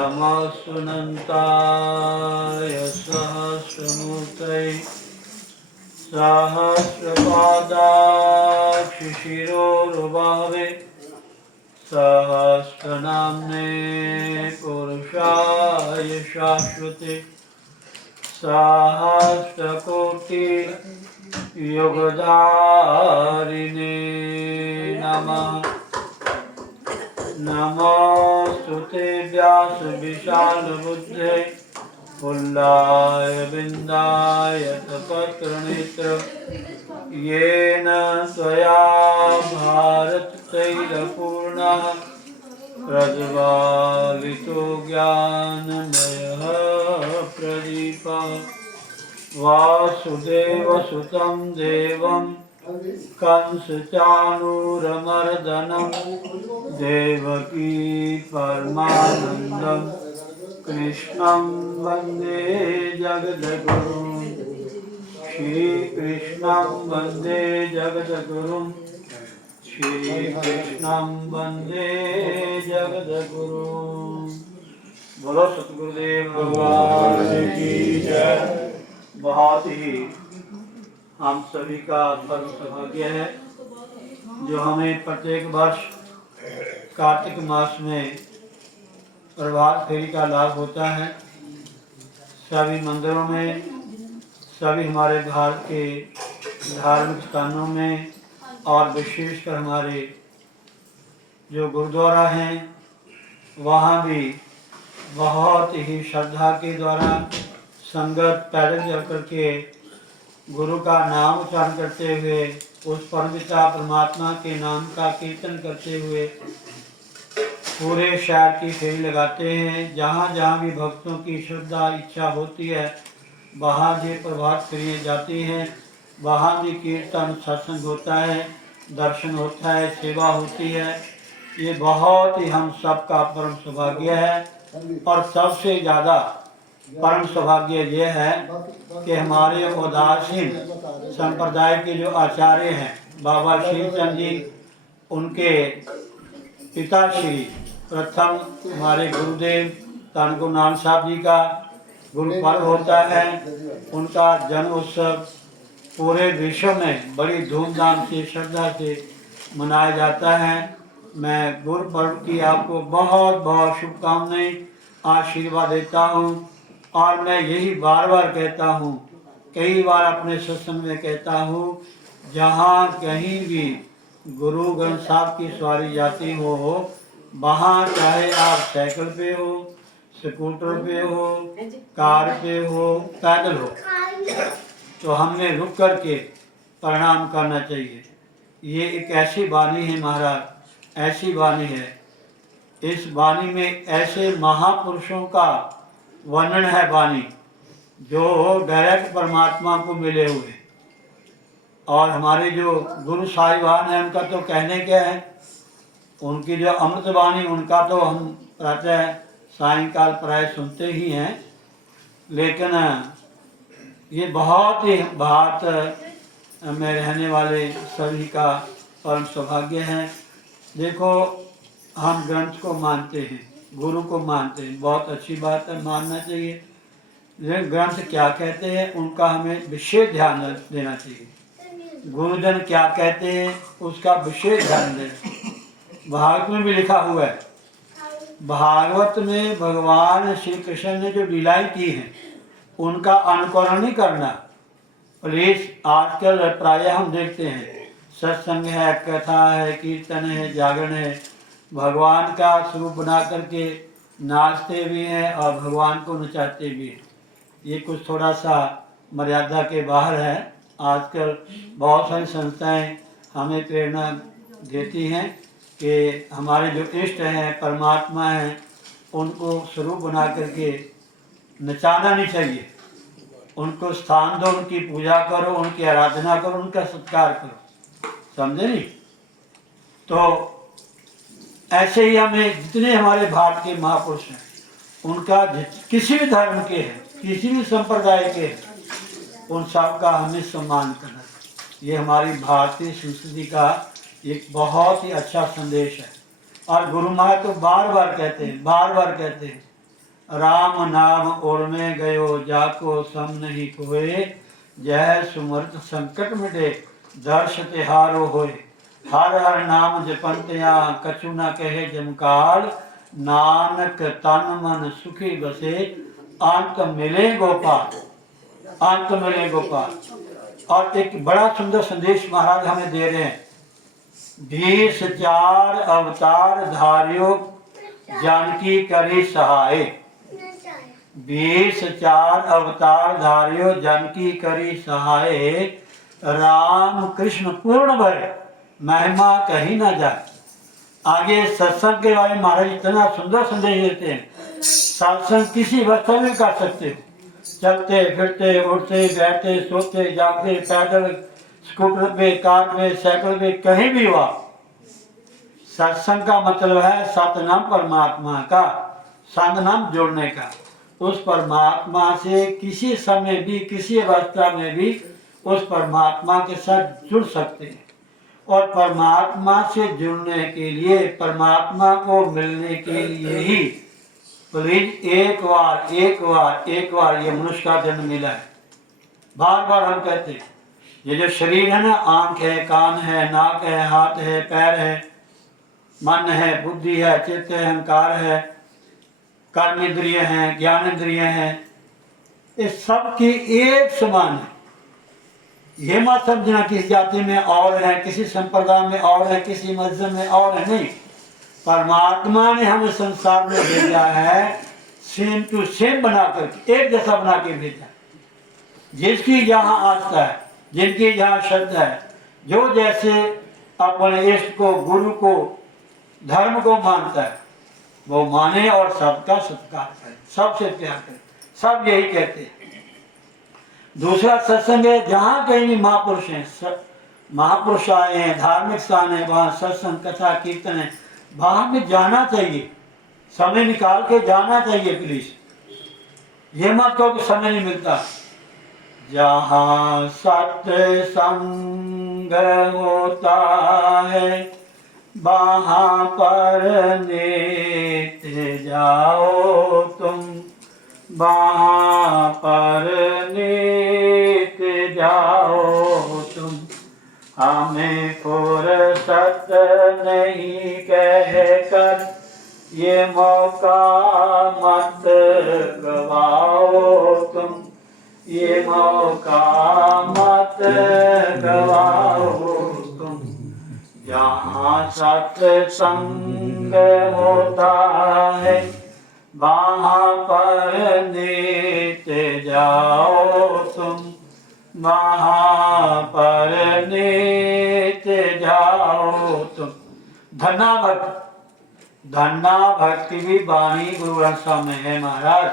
नमस्तुनन्ताय सहस्रमूर्तये सहस्रपादाक्षिशिरोरुबावे सहस्रनाम्ने पुरुषाय शाश्वते सहस्रकोटि युगधारिणे नमः। नमोस्तुते व्यासविशालबुद्धे फुल्लाय विन्दाय तपत्रनेत्र येन त्वया भारततैलपूर्णः प्रज्वालितो ज्ञानमयः प्रदीपः वासुदेवसुतं देवं कंसचाणूरमर्दनं देवकी परमानन्दं कृष्णं वन्दे जगद्गुरुं श्रीकृष्णं वन्दे जगद्गुरुं श्रीकृष्णं वन्दे जगद्गुरुं। बोलो सतगुरुदेव भगवान की जय। बहुत ही हम सभी का परम सौभाग्य है जो हमें प्रत्येक वर्ष कार्तिक मास में प्रभात फेरी का लाभ होता है। सभी मंदिरों में, सभी हमारे भारत के धार्मिक स्थानों में और विशेषकर हमारे जो गुरुद्वारा हैं वहाँ भी बहुत ही श्रद्धा के द्वारा संगत पैदल चल करके गुरु का नाम उच्चारण करते हुए उस परमपिता परमात्मा के नाम का कीर्तन करते हुए पूरे शहर की फेरी लगाते हैं। जहाँ जहाँ भी भक्तों की श्रद्धा इच्छा होती है वहाँ भी प्रभात फेरी जाती हैं। वहाँ भी कीर्तन सत्संग होता है, दर्शन होता है, सेवा होती है। ये बहुत ही हम सबका परम सौभाग्य है। और सबसे ज़्यादा परम सौभाग्य ये है कि हमारे उदासीन संप्रदाय के जो आचार्य हैं बाबा शिवचंद जी, उनके पिताश्री प्रथम हमारे गुरुदेव धन गुरु नानक साहब जी का गुरु पर्व होता है। उनका जन्म उत्सव पूरे विश्व में बड़ी धूमधाम से श्रद्धा से मनाया जाता है। मैं गुरु पर्व की आपको बहुत बहुत शुभकामनाएं आशीर्वाद देता हूँ। और मैं यही बार बार कहता हूँ, कई बार अपने सत्संग में कहता हूँ, जहाँ कहीं भी गुरु ग्रंथ साहब की सवारी जाती हो वहाँ चाहे आप साइकिल पे हो, स्कूटर पे हो, कार पे हो, पैदल हो, तो हमें रुक करके प्रणाम करना चाहिए। ये एक ऐसी वाणी है महाराज, ऐसी वाणी है। इस वाणी में ऐसे महापुरुषों का वर्णन है वाणी जो डायरेक्ट परमात्मा को मिले हुए। और हमारे जो गुरु साहिबान हैं उनका तो कहने क्या है, उनकी जो अमृत वाणी उनका तो हम प्रातः सायंकाल प्राय सुनते ही हैं। लेकिन ये बहुत ही भारत में रहने वाले सभी का परम सौभाग्य है। देखो, हम ग्रंथ को मानते हैं, गुरु को मानते हैं, बहुत अच्छी बात है, मानना चाहिए। लेकिन ग्रंथ क्या कहते हैं उनका हमें विशेष ध्यान देना चाहिए। गुरुजन क्या कहते हैं उसका विशेष ध्यान देना। भागवत में भी लिखा हुआ है, भागवत में भगवान श्री कृष्ण ने जो लीलाएं की हैं उनका अनुकरण नहीं करना। प्लीज, आजकल प्रायः हम देखते हैं सत्संग है, कथा है, कीर्तन है, जागरण है, भगवान का स्वरूप बना करके नाचते भी हैं और भगवान को नचाते भी हैं। ये कुछ थोड़ा सा मर्यादा के बाहर है। आजकल बहुत सारी संस्थाएं हमें प्रेरणा देती हैं कि हमारे जो इष्ट हैं, परमात्मा हैं, उनको स्वरूप बना करके नचाना नहीं चाहिए। उनको स्थान दो, उनकी पूजा करो, उनकी आराधना करो, उनका सत्कार करो। समझे नहीं? तो ऐसे ही हमें जितने हमारे भारत के महापुरुष हैं उनका किसी भी धर्म के हैं, किसी भी संप्रदाय के हैं, उन सब का हमें सम्मान करना। ये हमारी भारतीय संस्कृति का एक बहुत ही अच्छा संदेश है। और गुरु महाराज तो बार बार कहते हैं राम नाम ओर में गयो जाको सम नहीं कोय, जय सुमर्थ संकट मिटे दर्श तिहारो होए। हर हर नाम जपंतिया कछु न कहे जमकाल, नानक तन मन सुखी बसे अंत मिले गोपाल, अंत मिले गोपाल। और एक बड़ा सुंदर संदेश महाराज हमें दे रहे हैं। 20 अवतार धारियो जानकी करी सहाय, 20 अवतार धारियो जानकी करी सहाय, राम कृष्ण पूर्ण भय महिमा कही न जाए। आगे सत्संग के बारे में महाराज इतना सुंदर संदेश देते हैं। सत्संग किसी अवस्था में कर सकते हो, चलते फिरते उठते बैठते सोते जागते, पैदल स्कूटर पे कार पे साइकिल पे कहीं भी हुआ। सत्संग का मतलब है सतनाम परमात्मा का संग नाम जोड़ने का। उस परमात्मा से किसी समय भी किसी अवस्था में भी उस परमात्मा के साथ जुड़ सकते हैं। और परमात्मा से जुड़ने के लिए, परमात्मा को मिलने के लिए ही प्लीज एक बार ये मनुष्य का जन्म मिला है। बार बार हम कहते हैं ये जो शरीर है ना, आंख है, कान है, नाक है, हाथ है, पैर है, मन है, बुद्धि है, चित्त है, अहंकार है, कर्म इंद्रिय हैं, ज्ञान इंद्रिय हैं, ये सब की एक समान है। ये मत समझना किसी जाति में और है, किसी संप्रदाय में और है, किसी मजहब में और है, नहीं। परमात्मा ने हमें संसार में भेजा है सेम टू सेम बनाकर, एक जैसा बना के भेजा। जिसकी जहाँ आस्था है, जिनकी जहाँ श्रद्धा है, जो जैसे अपने इष्ट को, गुरु को, धर्म को मानता है वो माने और सबका सत्कार करे, सबसे प्यार करे। सब यही कहते हैं। दूसरा सत्संग है, जहाँ कहीं भी महापुरुष हैं, महापुरुष आए हैं, धार्मिक स्थान है, वहाँ सत्संग कथा कीर्तन है, वहाँ में जाना चाहिए, समय निकाल के जाना चाहिए प्लीज। ये मत कहो कि समय नहीं मिलता। जहाँ सत्संग होता है वहाँ पर नित्य जाओ तुम, वहाँ पर नित्य जाओ तुम। हमें फुर्सत नहीं कहकर ये मौका मत गवाओ तुम, ये मौका मत गवाओ तुम। जहाँ सत्संग होता है वहाँ पर नित्य जाओ तुम, वहाँ पर नित्य जाओ तुम। धन्ना भक्ति भी वाणी गुरु ग्रंथ साहब में है महाराज।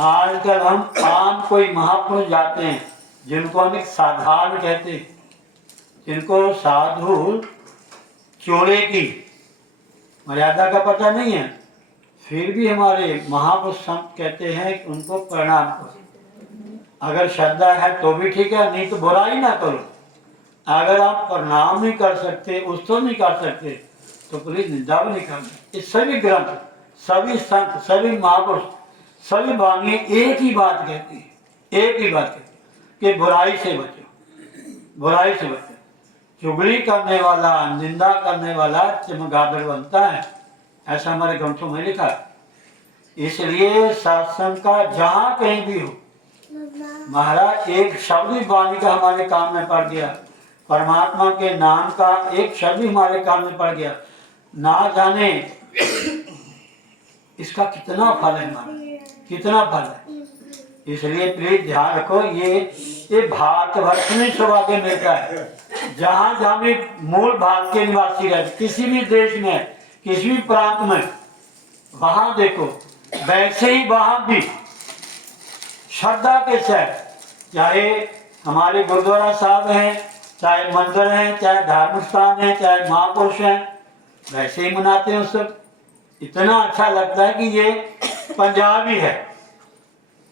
आजकल हम आम कोई महापुरुष जाते हैं जिनको हम एक साधारण कहते हैं, जिनको साधु चोरे की मर्यादा का पता नहीं है, फिर भी हमारे महापुरुष संत कहते हैं कि उनको प्रणाम करो। अगर श्रद्धा है तो भी ठीक है, नहीं तो बुराई ना करो। अगर आप प्रणाम नहीं कर सकते, स्तुति नहीं कर सकते, तो प्लीज निंदा भी नहीं करना। ये सभी ग्रंथ, सभी संत, सभी महापुरुष, सभी वाणी एक ही बात कहती है, एक ही बात कहती है कि बुराई से बचो, बुराई से बचो। चुगली करने वाला, निंदा करने वाला चमगादड़ बनता है, ऐसा हमारे ग्रंथों में लिखा है। इसलिए सत्संग का जहाँ कहीं भी हो महाराज, एक शब्द भी वाणी का हमारे काम में पड़ गया, परमात्मा के नाम का एक शब्द भी हमारे काम में पड़ गया, ना जाने इसका कितना फल है हमारा, कितना फल है। इसलिए प्लीज ध्यान रखो, ये भारतवर्ष में सौभाग्य मिलता है। जहाँ जहाँ भी मूल भारत के निवासी रहते, किसी भी देश में, किसी भी प्रांत में, वहां देखो वैसे ही वहां भी श्रद्धा के साथ, चाहे हमारे गुरुद्वारा साहब हैं, चाहे मंदिर हैं, चाहे धार्मिक स्थान है, चाहे महापुरुष हैं, वैसे ही मनाते हैं सब। इतना अच्छा लगता है कि ये पंजाबी है,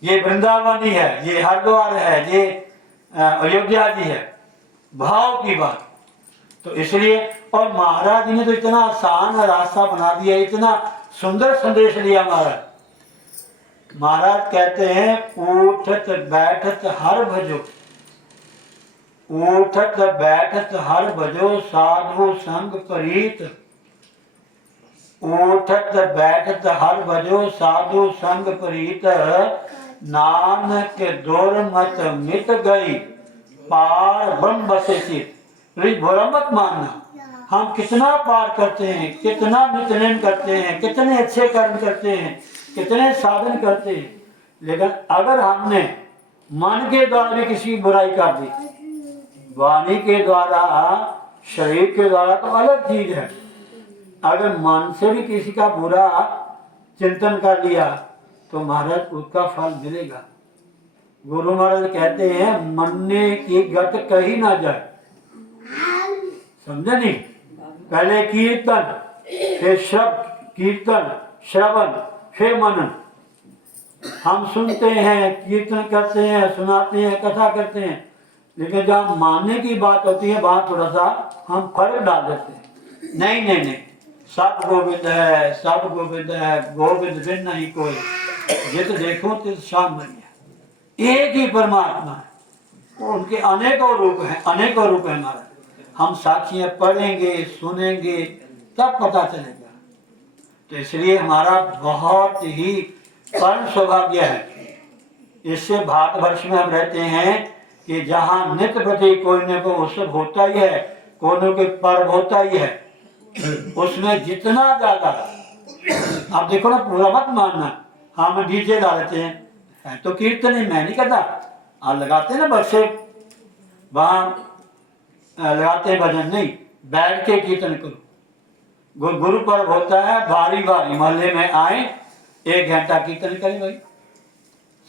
ये वृंदावनी है, ये हरिद्वार है, ये अयोध्या जी है, भाव की बात। तो इसलिए, और महाराज ने तो इतना आसान रास्ता बना दिया, इतना सुंदर संदेश दिया महाराज। महाराज कहते हैं उठत बैठत हर भजो, उठत बैठत हर भजो साधु संग प्रीत, उठत बैठत हर भजो साधु संग प्रीत, नानक दुर्मत मिट गई पार ब्रह्म बसे चित। प्लीज बुरा मत मानना, हम कितना पार करते हैं, कितना नित्यनेम करते हैं, कितने अच्छे कर्म करते हैं, कितने साधन करते हैं, लेकिन अगर हमने मन के द्वारा भी किसी की बुराई कर दी, वाणी के द्वारा शरीर के द्वारा तो अलग चीज है, अगर मन से भी किसी का बुरा चिंतन कर लिया तो महाराज उसका फल मिलेगा। गुरु महाराज कहते हैं मरने की गत कही ना जाए, समझे नहीं? पहले कीर्तन, फिर शब्द, कीर्तन श्रवण, फिर मनन। हम सुनते हैं, कीर्तन करते हैं, सुनाते हैं, कथा करते हैं, लेकिन जब मानने की बात होती है वहां थोड़ा सा हम फर्क डाल देते हैं। नहीं नहीं नहीं, सब गोविंद है, सब गोविंद है, गोविंद बिन नहीं कोई, जित देखो तित शाम बनिया। एक ही परमात्मा है, तो उनके अनेकों रूप हैं, अनेकों रूप है हमारा। हम साखियां पढ़ेंगे, सुनेंगे, तब पता चलेगा। तो इसलिए हमारा बहुत ही परम सौभाग्य है। इससे भारतवर्ष में हम रहते हैं कि जहाँ नित्य प्रति कोई न कोई उत्सव होता ही है, कोई न कोई पर्व होता ही है, उसमें जितना ज्यादा, आप देखो ना, पूरा मत मानना हम डीजे डालते हैं, तो कीर्तन ही मैं नहीं करता, आप लगाते हैं ना बक्से, वहाँ लगाते हैं भजन, नहीं, बैठ के कीर्तन करो। गुरु पर्व होता है, बारी बारी मोहल्ले में आए, 1 घंटा कीर्तन करें भाई।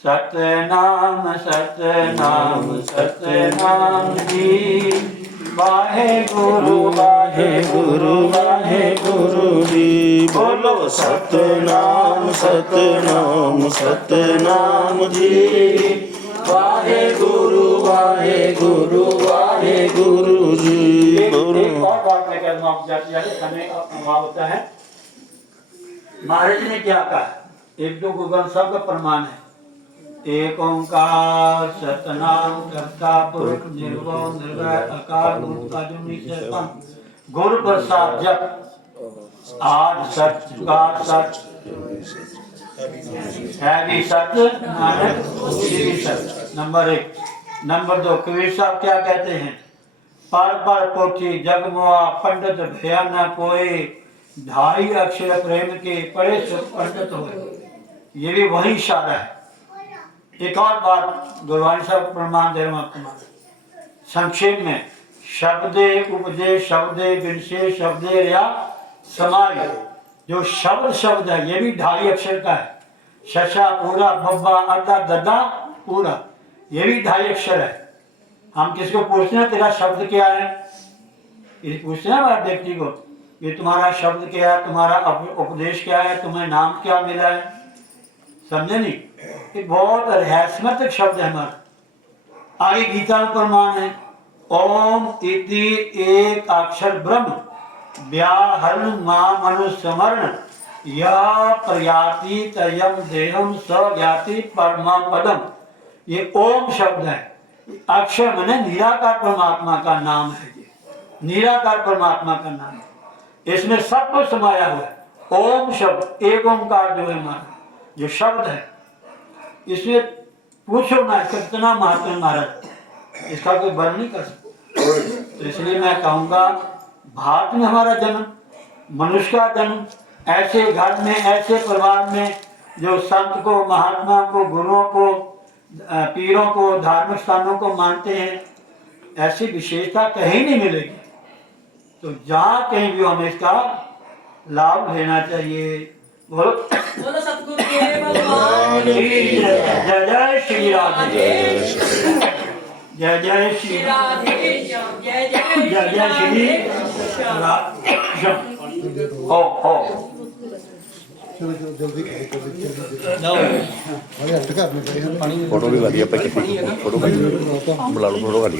सतनाम सतनाम सतनाम जी, वाहे गुरु वाहे गुरु वाहे गुरु जी, बोलो सतनाम सतनाम सतनाम जी, वाहे गुरु वाहे गुरु वाहे गुरु जी। गुरु एक और बात मैं कहता हूँ, समय का अभाव होता है। महाराज ने क्या कहा, 1-2 गूगल सब का प्रमाण है। एक ओंकार सतनाम कर्ता पुरुष निर्भव निर्भय अकाल मूर्त अजूनी सैभम, गुरु प्रसाद जप आज सच का सच है भी सच, नानक भी सच। नंबर 1। नंबर 2, कबीर साहब क्या कहते हैं, पर पर पोथी जगमुआ पंडित भया न कोई, 2.5 अक्षर प्रेम के पढ़े सुख पंडित हुए। ये भी वही इशारा है। एक और बात गुरुवाणी साहब प्रमाण दे रहा हूँ आपको, संक्षेप में, शब्दे उपदे शब्दे विनसे शब्दे या समाय, जो शब्द है ये भी 2.5 अक्षर का है। शशा पूरा, बब्बा अड्डा दद्दा पूरा, ये भी 2.5 अक्षर है। हम किसको पूछते हैं तेरा शब्द क्या है, ये पूछते हैं हमारे व्यक्ति को, ये तुम्हारा शब्द क्या है, तुम्हारा उपदेश क्या है, तुम्हें नाम क्या मिला है, समझे नहीं? ये बहुत रहस्यमय शब्द है हमारा। आगे गीता में प्रमाण है, ओम इति एक अक्षर ब्रह्म व्याहरण माम अनुस्मरण या प्रयाति तयम देहम स ज्ञाति परमा पदम। ये ओम शब्द है, अक्षर माने निराकार परमात्मा का नाम है, ये निराकार परमात्मा का नाम है, इसमें सब कुछ समाया हुआ है। ओम शब्द, एक ओंकार जो है हमारा जो शब्द है, इसलिए पूछो ना इसका कितना महत्व है महाराज, इसका कोई वर्णन नहीं कर सकता। तो इसलिए मैं कहूँगा भारत में हमारा जन्म, मनुष्य का जन्म, ऐसे घर में, ऐसे परिवार में जो संत को, महात्मा को, गुरुओं को, पीरों को, धार्मिक स्थानों को मानते हैं, ऐसी विशेषता कहीं नहीं मिलेगी। तो जहाँ कहीं भी हमें इसका लाभ लेना चाहिए। बोलो सतगुरु देव भगवान जय जय श्री राधे, जय जय श्री राधे, जय जय जय जय श्री राधे। हो फोटो भी वाली फोटो बुला लो, फोटो वाली।